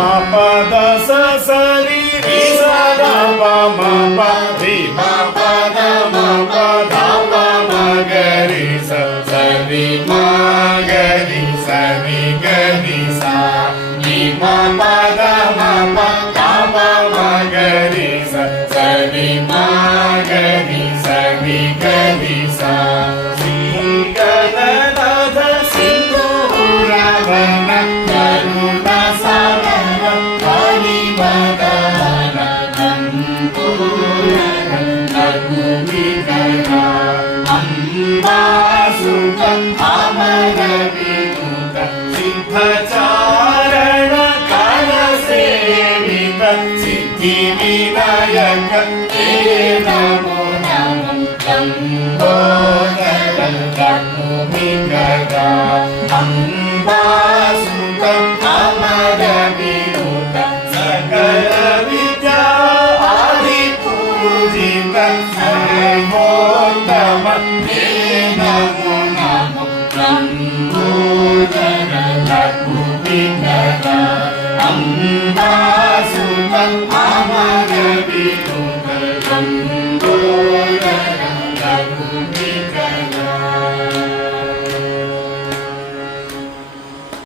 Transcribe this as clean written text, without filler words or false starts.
ma pa da sa sa ri ri sa da pa ma pa ri ma pa da pa ma ga ri sa sa ri ma ga ri sa ni ga ri sa ni ma pa